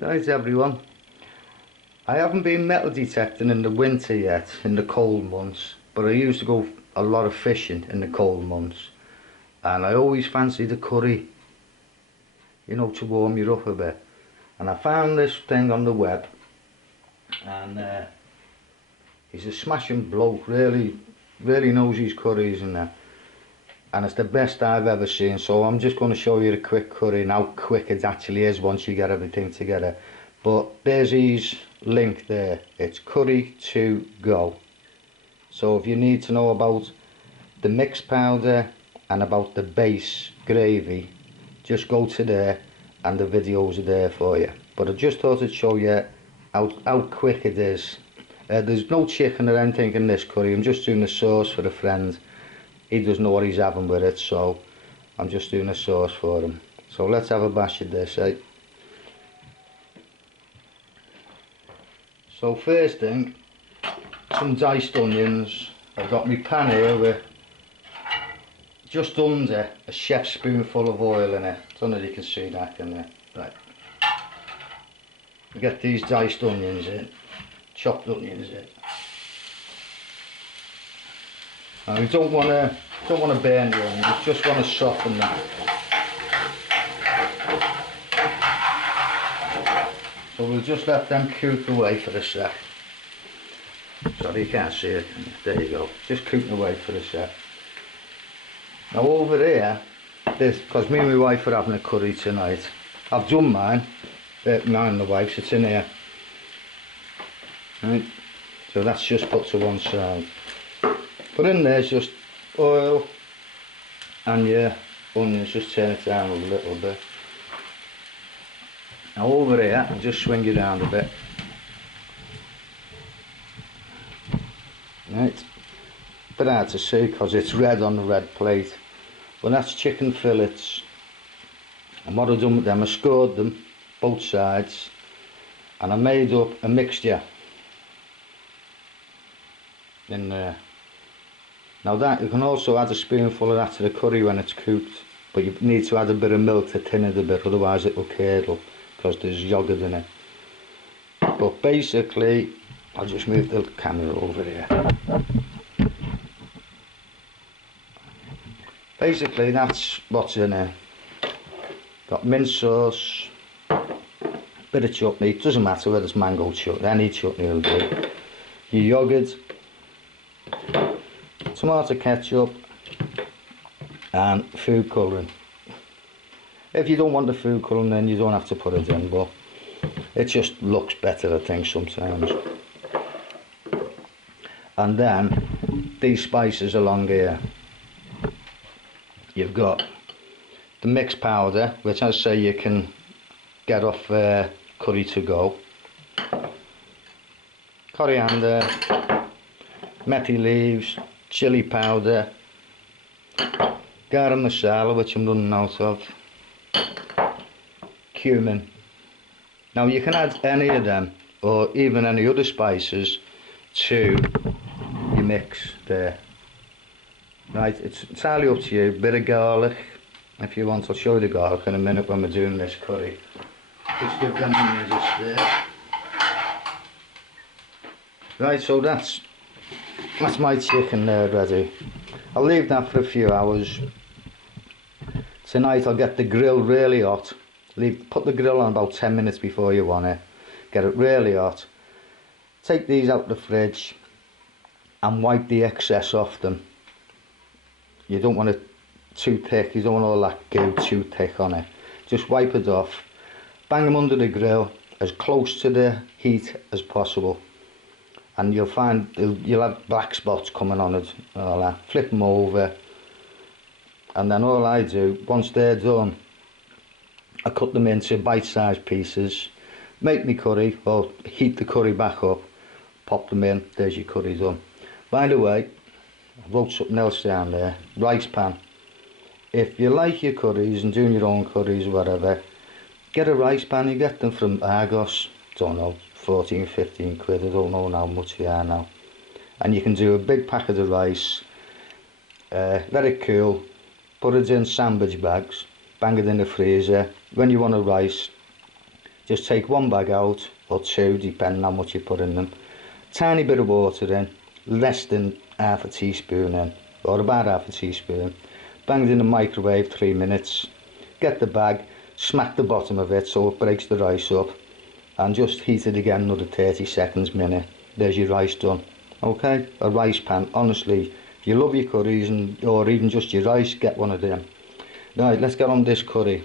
Right everyone, I haven't been metal detecting in the winter yet, in the cold months, but I used to go a lot of fishing in the cold months, and I always fancied a curry, you know, to warm you up a bit. And I found this thing on the web, and he's a smashing bloke, really knows his curries and that, and it's the best I've ever seen. So I'm just going to show you the quick curry and how quick it actually is once you get everything together. But there's his link there, it's curry to go. So if you need to know about the mixed powder and about the base gravy, just go to there and the videos are there for you. But I just thought I'd show you how quick it is. There's no chicken or anything in this curry. I'm just doing the sauce for a friend. He doesn't know what he's having with it, so I'm just doing a sauce for him. So let's have a bash of this, eh? So first thing, some diced onions. I've got my pan here with just under a chef's spoonful of oil in it. I don't know if you can see that in there. Right. We get these diced onions in, chopped onions in. And we don't want to burn the onions, we just want to soften that. So we'll just let them cook away for a sec. Sorry, you can't see it. There you go. Just cooking away for a sec. Now over here, this, because me and my wife are having a curry tonight. I've done mine. Mine and the wife's, it's in here. Right. So that's just put to one side. But in there's just oil and your onions, just turn it down a little bit. Now over here, I'll just swing it around a bit. Right, bit hard to see because it's red on the red plate. But that's chicken fillets. And what I've done with them, I scored them, both sides. And I made up a mixture in there. Now that, you can also add a spoonful of that to the curry when it's cooked, but you need to add a bit of milk to thin it a bit, otherwise it will curdle, because there's yogurt in it. But basically, I'll just move the camera over here. Basically that's what's in there. Got mint sauce, bit of chutney, doesn't matter whether it's mango chutney, any chutney will do. Your yogurt, tomato ketchup and food colouring. If you don't want the food colouring, then you don't have to put it in, but it just looks better, I think, sometimes. And then these spices along here. You've got the mixed powder, which I say you can get off curry to go. Coriander, methi leaves, chili powder, garam masala, which I'm running out of, cumin. Now you can add any of them or even any other spices to your mix there. Right, it's entirely up to you. Bit of garlic if you want. I'll show you the garlic in a minute when we're doing this curry. Just give them onions just there. Right, so that's my chicken there ready. I'll leave that for a few hours. Tonight I'll get the grill really hot. Put the grill on about 10 minutes before you want it. Get it really hot. Take these out of the fridge and wipe the excess off them. You don't want it too thick, you don't want all that goo too thick on it. Just wipe it off. Bang them under the grill as close to the heat as possible. And you'll find you'll have black spots coming on it and all that. Flip them over. And then all I do, once they're done, I cut them into bite-sized pieces. Make me curry, or heat the curry back up. Pop them in, there's your curry done. By the way, I wrote something else down there, rice pan. If you like your curries and doing your own curries or whatever, get a rice pan. You get them from Argos, don't know, 14, 15 quid, I don't know how much they are now. And you can do a big packet of rice, let it cool, put it in sandwich bags, bang it in the freezer. When you want a rice, just take one bag out, or two, depending on how much you put in them. Tiny bit of water in, less than half a teaspoon in, or about half a teaspoon. Bang it in the microwave 3 minutes. Get the bag, smack the bottom of it so it breaks the rice up, and just heat it again another 30 seconds, minute. There's your rice done. Okay, a rice pan. Honestly, if you love your curries or even just your rice, get one of them. Right, let's get on this curry.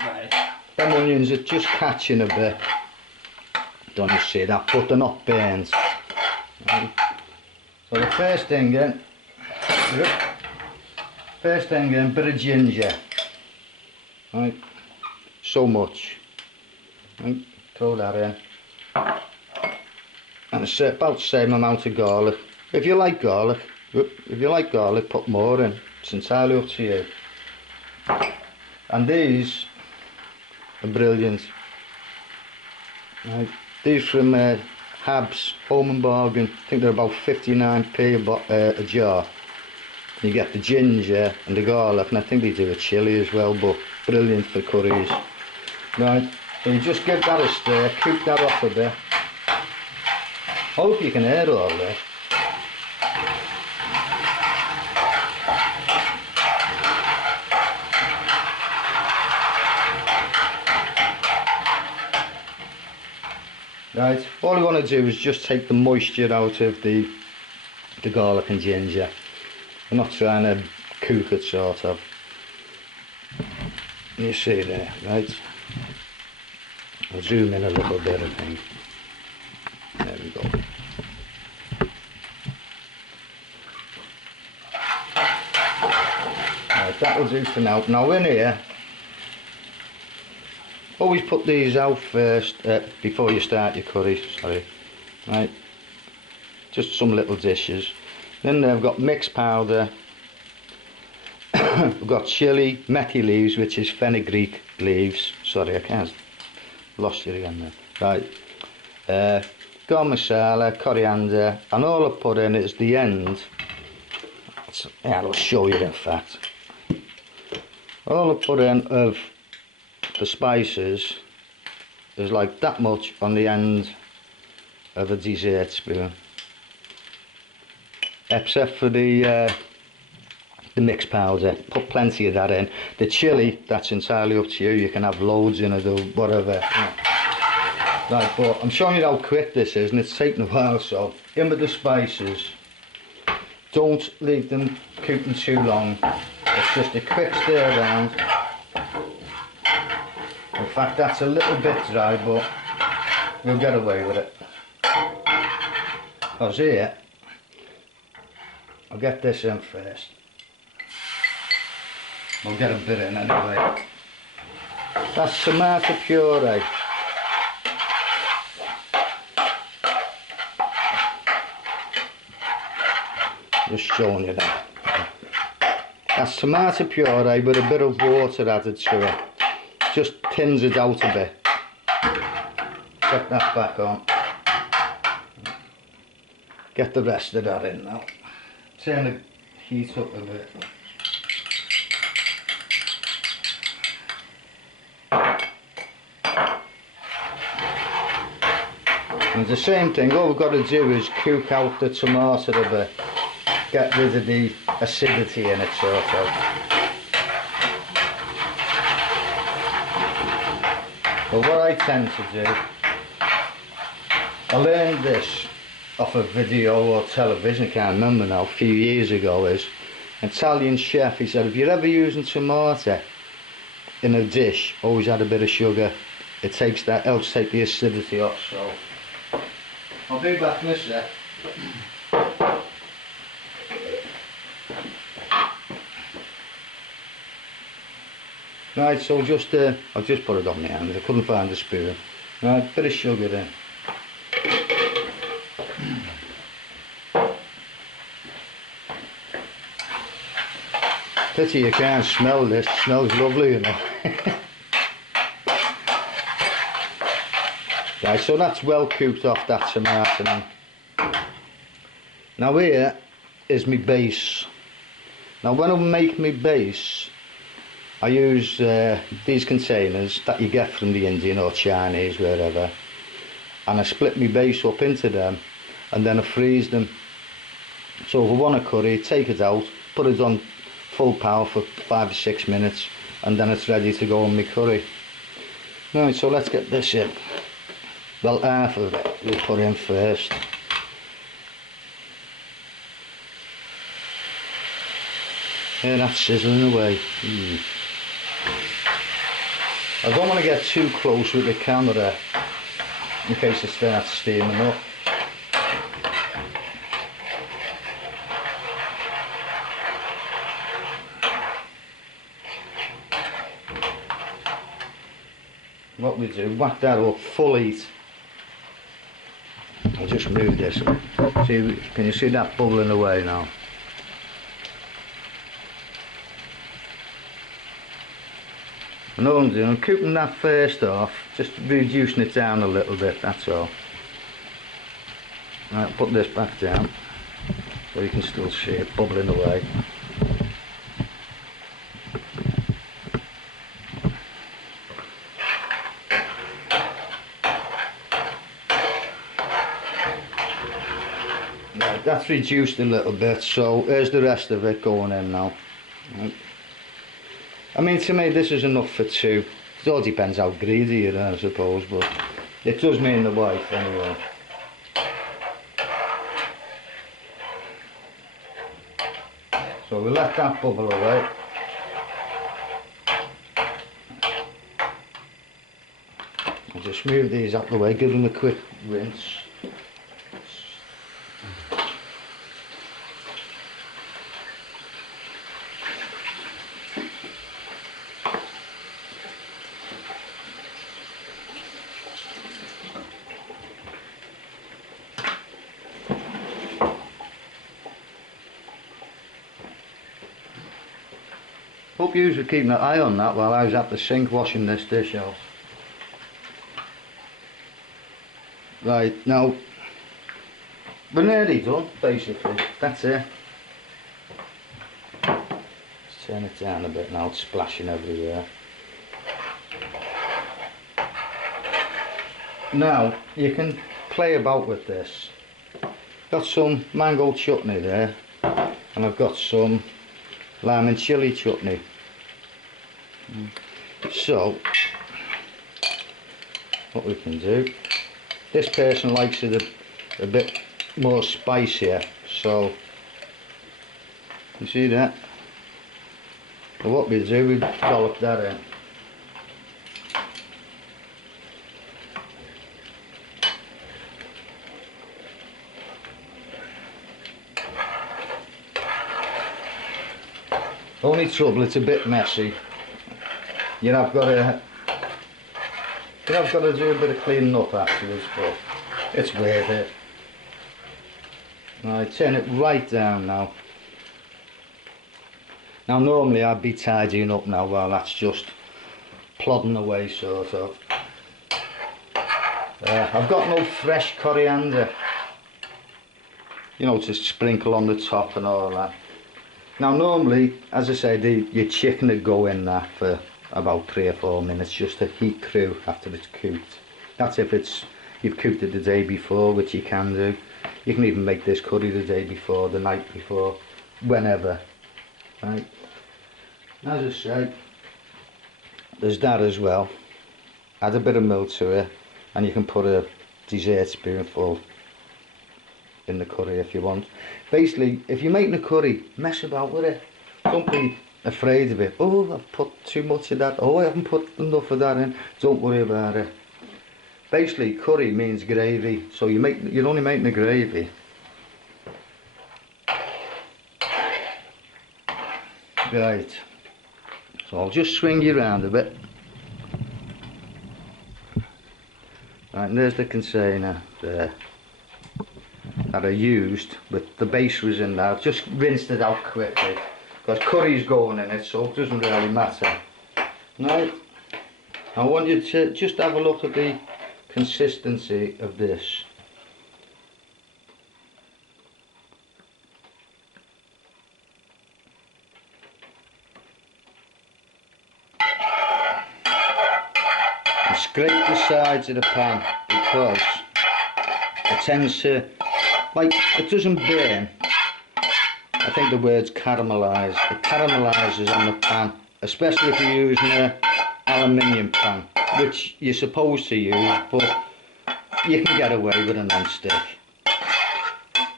Right, them onions are just catching a bit. Don't you see that? But they're not burnt. Right. So the first thing in, bit of ginger. Right, so much. Right. Throw that in. And it's about the same amount of garlic. If you like garlic, put more in. It's entirely up to you. And these are brilliant. Right. These from Habs, Home and Bargain. I think they're about 59p a jar. You get the ginger and the garlic, and I think they do a chilli as well, but brilliant for curries. Right, so you just give that a stir, cook that off a bit. Hope you can hear all this. Right, all you want to do is just take the moisture out of the garlic and ginger. I'm not trying to cook it, sort of. You see there, right? I'll zoom in a little bit, I think. There we go. Right, that'll do for now. Now in here, always put these out first before you start your curry, sorry. Right, just some little dishes. Then they've got mixed powder. We've got chili, methi leaves, which is fenugreek leaves. Sorry, I can't. Lost you again there. Right. Garam masala, coriander, and all I put in is the end. Yeah, I'll show you in fact. All I put in of the spices is like that much on the end of a dessert spoon. Except for the mixed powder, put plenty of that in. The chili, that's entirely up to you. You can have loads in it or whatever. Right, but I'm showing you how quick this is, and it's taking a while. So in with the spices. Don't leave them cooking too long. It's just a quick stir around. In fact, that's a little bit dry, but we'll get away with it. Because here, I'll get this in first. We'll get a bit in anyway. That's tomato puree. Just showing you that. That's tomato puree with a bit of water added to it. Just thins it out a bit. Get that back on. Get the rest of that in now. Turn the heat up a bit. And it's the same thing, all we've got to do is cook out the tomato a bit. Get rid of the acidity in it, sort of. But what I tend to do, I learned this off a video or television, I can't remember now, a few years ago, is an Italian chef, he said if you're ever using tomato in a dish, always add a bit of sugar. It takes that, helps take the acidity off, so I'll be back in a sec. Right, so just I'll just put it on my hand, I couldn't find a spoon. Right, bit of sugar in. Pity you can't smell this, it smells lovely, you know. Right, so that's well cooked off, that tomato. Now here is my base. Now when I make my base, I use these containers that you get from the Indian or Chinese, wherever, and I split my base up into them and then I freeze them. So if I want a curry, take it out, put it on full power for 5 or 6 minutes, and then it's ready to go on my curry. Right, so let's get this in. Well, half of it we'll put in first. Yeah, that's sizzling away. I don't want to get too close with the camera in case it starts steaming up. What we do, whack that up full heat. I'll just move this. See, can you see that bubbling away now? And all I'm doing, I'm cooking that first off, just reducing it down a little bit, that's all. Right, put this back down so you can still see it bubbling away. Right, that's reduced a little bit, so here's the rest of it going in now. Right. I mean, to me this is enough for two. It all depends how greedy you are, I suppose, but it does me and the wife anyway. So we'll let that bubble away. I'll just move these out the way, give them a quick rinse. Hope you were keeping an eye on that while I was at the sink washing this dish off. Right, now we're nearly done, basically. That's it. Let's turn it down a bit now, it's splashing everywhere. Now you can play about with this. Got some mango chutney there, and I've got some lime and chilli chutney. So what we can do, this person likes it a bit more spicier, so you see that? So what we do, we dollop that in. Only trouble, it's a bit messy. I've got to do a bit of cleaning up afterwards, but it's worth it. Right, turn it right down now. Now normally I'd be tidying up now while that's just plodding away, sort of. I've got no fresh coriander, to sprinkle on the top and all that. Now normally, as I said, your chicken would go in that for about 3 or 4 minutes just to heat through after it's cooked. That's if you've cooked it the day before, which you can do. You can even make this curry the day before, the night before, whenever. Right. As I say, there's that as well. Add a bit of milk to it, and you can put a dessert spoonful in the curry if you want. Basically, if you're making a curry, mess about with it. Don't be afraid of it. Oh, I've put too much of that. Oh, I haven't put enough of that in. Don't worry about it. Basically, curry means gravy, so you're only making the gravy. Right. So I'll just swing you around a bit. Right, and there's the container there that I used, but the base was in there. I've just rinsed it out quickly because curry's going in it, so it doesn't really matter. Now, I want you to just have a look at the consistency of this. scrape the sides of the pan because it tends to, like, it doesn't burn. I think the word's caramelise. It caramelizes on the pan, especially if you're using an aluminium pan, which you're supposed to use, but you can get away with a non-stick.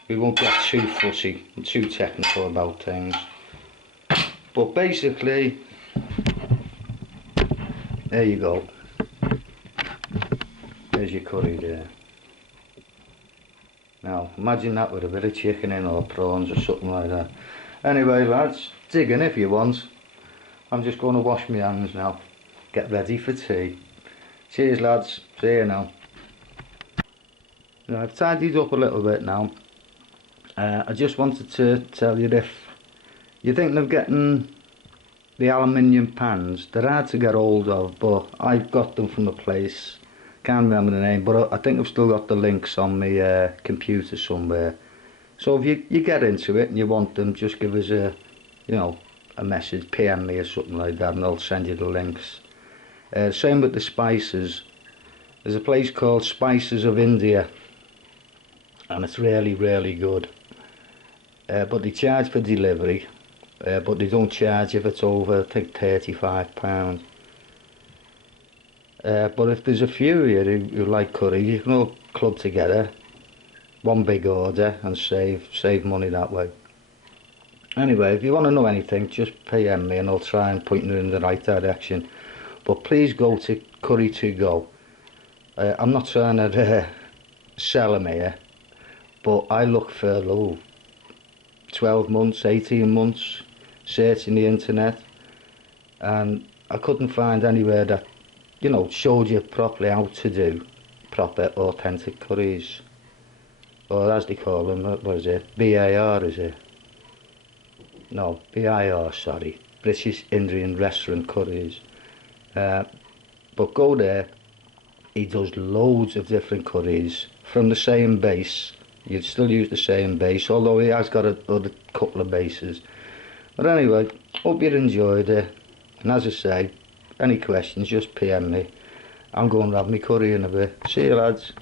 We won't get too fussy and too technical about things. But basically, there you go. There's your curry there. Now, imagine that with a bit of chicken in or prawns or something like that. Anyway, lads, dig in if you want. I'm just going to wash my hands now. Get ready for tea. Cheers, lads. See you now. Now, I've tidied up a little bit now. I just wanted to tell you, if you're thinking of getting the aluminium pans, they're hard to get hold of, but I've got them from a place, can't remember the name, but I think I've still got the links on my computer somewhere. So if you get into it and you want them, just give us a, a message, PM me or something like that, and I'll send you the links. Same with the spices. There's a place called Spices of India, and it's really, really good. But they charge for delivery, but they don't charge if it's over, I think, £35. But if there's a few here who like curry, you can all club together, one big order, and save money that way. Anyway, if you want to know anything, just PM me and I'll try and point you in the right direction. But please go to Curry to Go. I'm not trying to sell them here, but I look for 12 months, 18 months, searching the internet, and I couldn't find anywhere that, showed you properly how to do proper authentic curries, or as they call them, what is it, BAR is it? No, BIR, sorry, British Indian Restaurant Curries. But go there, he does loads of different curries from the same base. You'd still use the same base, although he has got a couple of bases. But anyway, hope you enjoyed it, and as I say, any questions, just PM me. I'm going to have my curry in a bit. See you, lads.